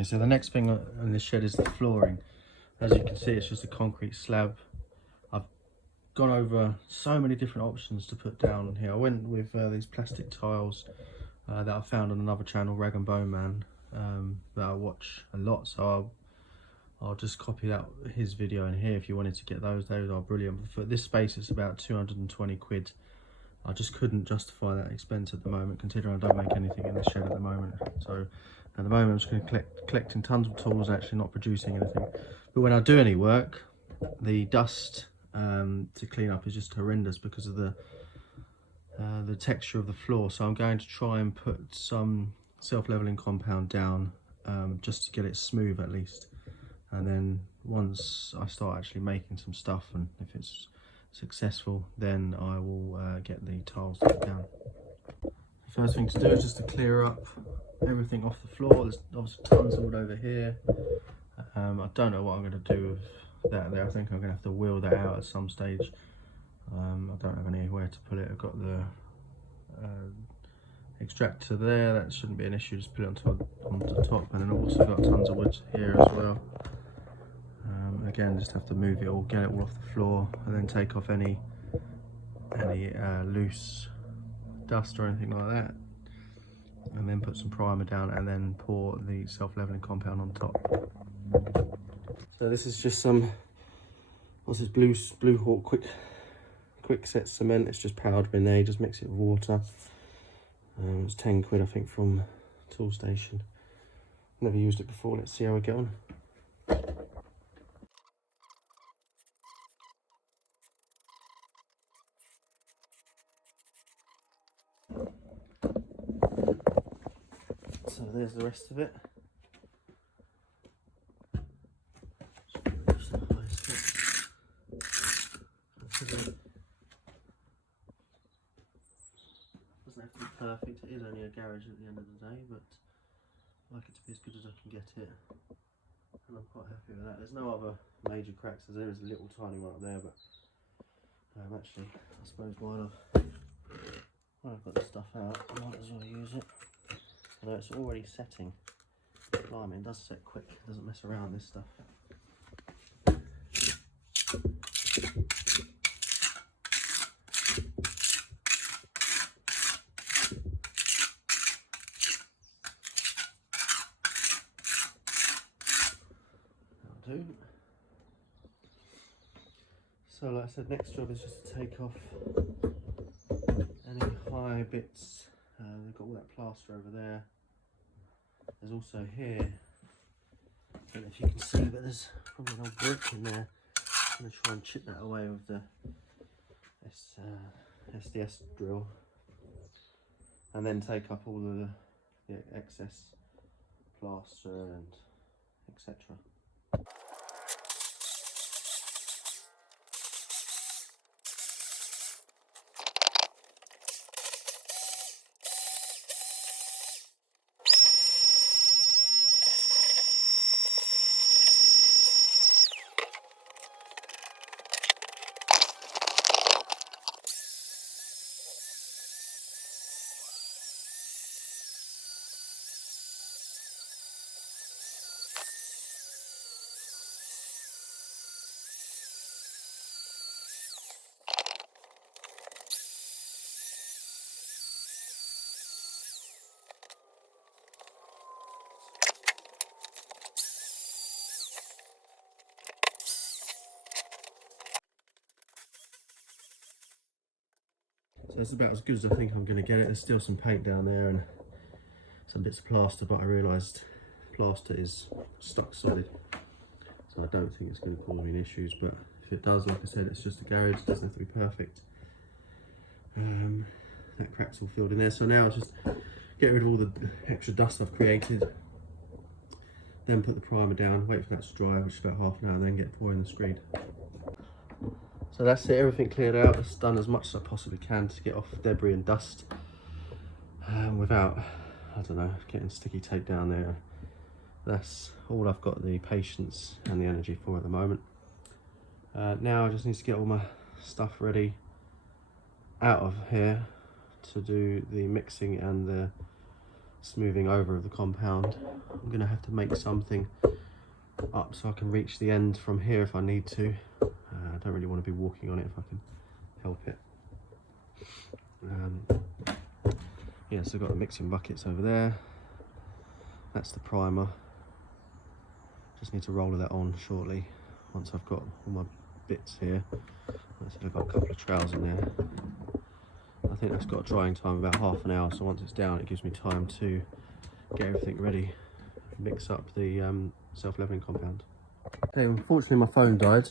Okay, so the next thing on this shed is the flooring. As you can see, it's just a concrete slab. I've gone over so many different options to put down here. I went with these plastic tiles that I found on another channel, Rag and Bone Man, that I watch a lot, so I'll just copy that his video in here if you wanted to get those are brilliant. But for this space it's about 220 quid. I just couldn't justify that expense at the moment, considering I don't make anything in this shed at the moment. So at the moment I'm just going to collecting tons of tools, actually not producing anything. But when I do any work, the dust to clean up is just horrendous because of the texture of the floor. So I'm going to try and put some self-leveling compound down just to get it smooth at least. And then once I start actually making some stuff, and if it's successful, then I will get the tiles down. The first thing to do is just to clear up everything off the floor. There's obviously tons all over here. I don't know what I'm going to do with that there. I think I'm going to have to wheel that out at some stage. I don't have anywhere to put it. I've got the extractor there, that shouldn't be an issue, just put it onto top. And then I've also got tons of wood here as well. Again, just have to move it all, get it all off the floor, and then take off any loose dust or anything like that, and then put some primer down, and then pour the self-leveling compound on top. So this is just some, what's this, Blue Hawk quick set cement. It's just powder in there, you just mix it with water. It's 10 quid I think from Tool Station. Never used it before, let's see how we get on. So there's the rest of it. Doesn't have to be perfect, it is only a garage at the end of the day, but I like it to be as good as I can get it, and I'm quite happy with that. There's no other major cracks, there is a little tiny one up there, but actually I suppose while I've got the stuff out, I might as well use it. Although it's already setting. Blimey, it does set quick, it doesn't mess around, this stuff. That'll do. So like I said, next job is just to take off any high bits. They've got all that plaster over there. There's also here, I don't know if you can see, but there's probably an old brick in there. I'm going to try and chip that away with the SDS drill, and then take up all of the excess plaster and etc. So it's about as good as I think I'm going to get it. There's still some paint down there and some bits of plaster, but I realised plaster is stuck solid, so I don't think it's going to cause me any issues. But if it does, like I said, it's just a garage, it doesn't have to be perfect. That crack's all filled in there, so now it's just get rid of all the extra dust I've created, then put the primer down, wait for that to dry, which is about half an hour, and then get pouring the screed. So that's it, everything cleared out. It's done as much as I possibly can to get off debris and dust without, I don't know, getting sticky tape down there. That's all I've got the patience and the energy for at the moment. Now I just need to get all my stuff ready out of here to do the mixing and the smoothing over of the compound. I'm going to have to make something up so I can reach the end from here if I need to. I don't really want to be walking on it if I can help it. Yeah, so I've got the mixing buckets over there. That's the primer. Just need to roll that on shortly once I've got all my bits here. I've got a couple of trowels in there. I think that's got a drying time of about half an hour, so once it's down it gives me time to get everything ready, mix up the self-leveling compound. Okay, unfortunately my phone died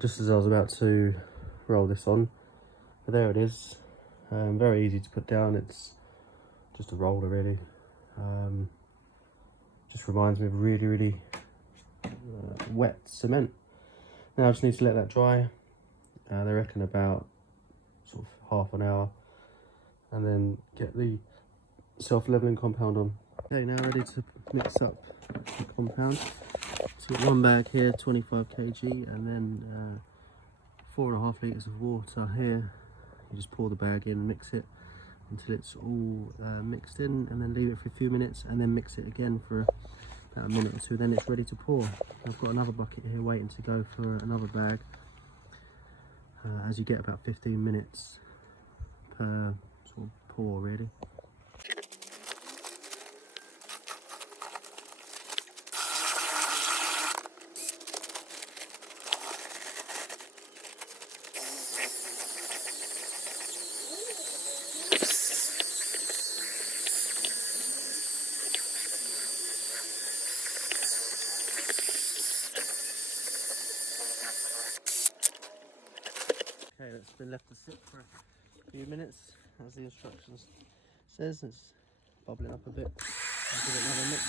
just as I was about to roll this on, but there it is. Very easy to put down, it's just a roller really. Just reminds me of really wet cement. Now I just need to let that dry. They reckon about sort of half an hour, and then get the self-leveling compound on. Okay, now ready to mix up the compound. So got one bag here, 25 kg, and then 4.5 litres of water here. You just pour the bag in, mix it until it's all mixed in, and then leave it for a few minutes, and then mix it again for about a minute or two. Then it's ready to pour. I've got another bucket here waiting to go for another bag. As you get about 15 minutes per sort of pour really. Okay, that's been left to sit for a few minutes, as the instructions says. It's bubbling up a bit. I'll give it another mix.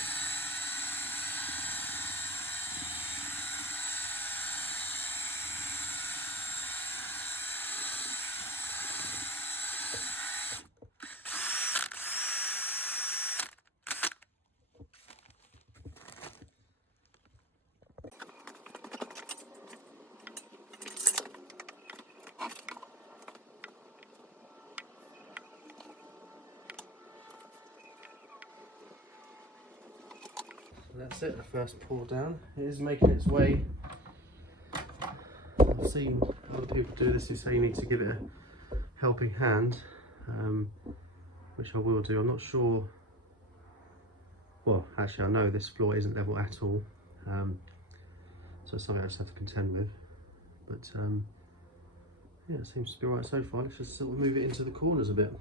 That's it, the first pour down. It is making its way. I've seen other people do this who say you need to give it a helping hand, which I will do. I'm not sure, well actually I know this floor isn't level at all, so it's something I just have to contend with, but yeah, it seems to be right so far. Let's just sort of move it into the corners a bit.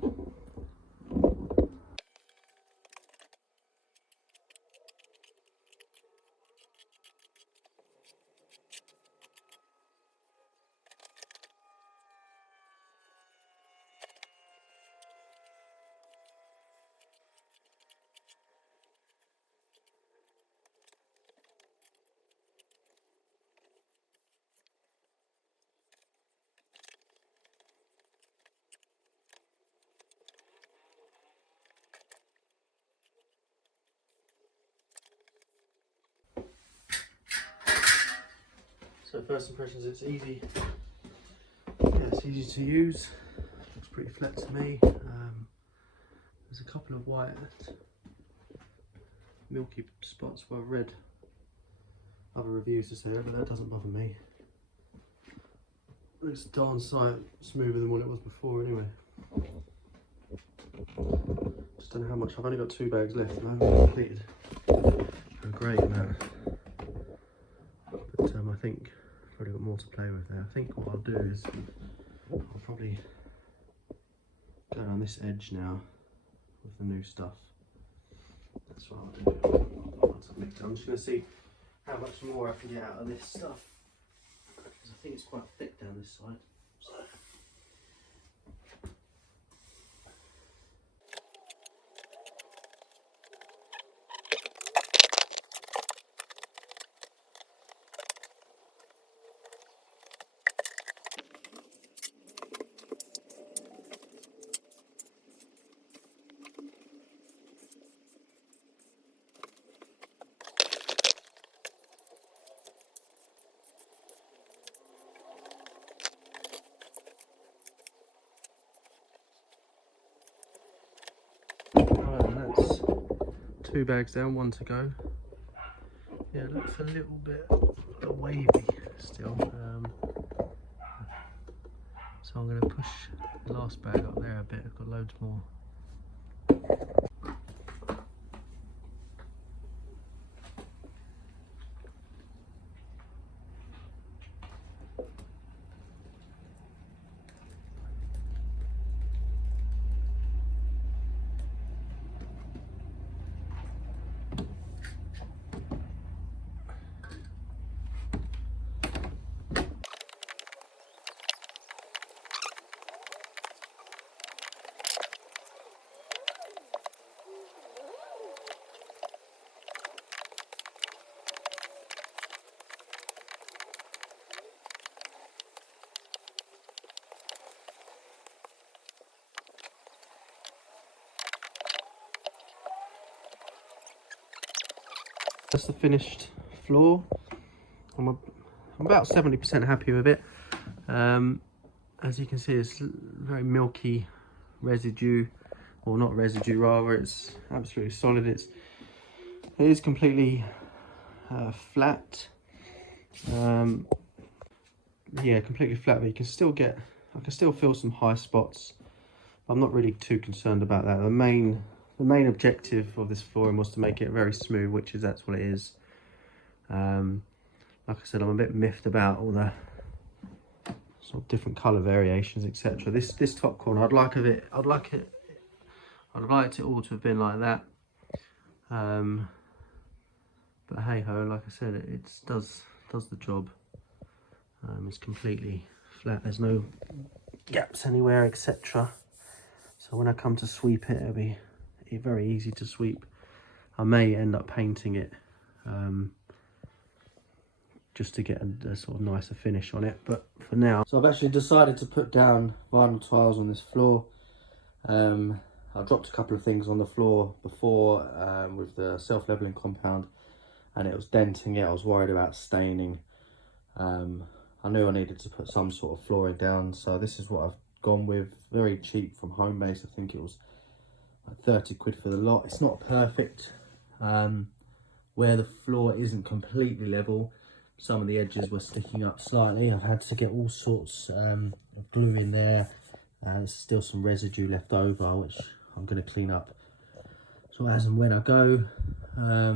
So first impressions, it's easy. Yeah, it's easy to use. Looks pretty flat to me. There's a couple of white milky spots where I've read other reviews to say that, but that doesn't bother me. Looks darn sight smoother than what it was before anyway. Just don't know how much. I've only got 2 bags left and I haven't completed a great amount. But I think I've probably got more to play with there. I think what I'll do is I'll probably go down this edge now with the new stuff. That's what I'll do. Once I've mixed it, I'm just going to see how much more I can get out of this stuff, because I think it's quite thick down this side. So. 2 bags down, 1 to go. Yeah, it looks a little bit wavy still. So I'm going to push the last bag up there a bit. I've got loads more. That's the finished floor. I'm about 70% happy with it. As you can see, it's very milky residue, or not residue rather, it's absolutely solid. It is completely flat. Yeah, completely flat, but you can still get, I can still feel some high spots. I'm not really too concerned about that. The main objective of this flooring was to make it very smooth, which is, that's what it is. Like I said, I'm a bit miffed about all the sort of different colour variations, etc. This top corner, I'd like it all to have been like that. But hey ho, like I said, it does the job. It's completely flat. There's no gaps anywhere, etc. So when I come to sweep it, it'll be very easy to sweep. I may end up painting it just to get a sort of nicer finish on it, but for now. So I've actually decided to put down vinyl tiles on this floor. I dropped a couple of things on the floor before with the self-leveling compound, and it was denting it. I was worried about staining. I knew I needed to put some sort of flooring down, so this is what I've gone with. Very cheap from Homebase. I think it was like 30 quid for the lot. It's not perfect. Where the floor isn't completely level, some of the edges were sticking up slightly. I've had to get all sorts of glue in there. There's still some residue left over, which I'm going to clean up. So as and when I go, I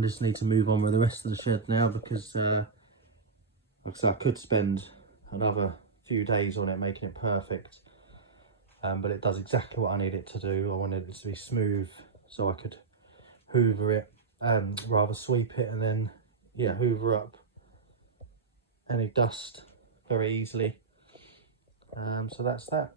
just need to move on with the rest of the shed now, because like I said, I could spend another few days on it making it perfect, but it does exactly what I need it to do. I wanted it to be smooth so I could hoover it, rather sweep it, and then yeah, hoover up any dust very easily. So that's that.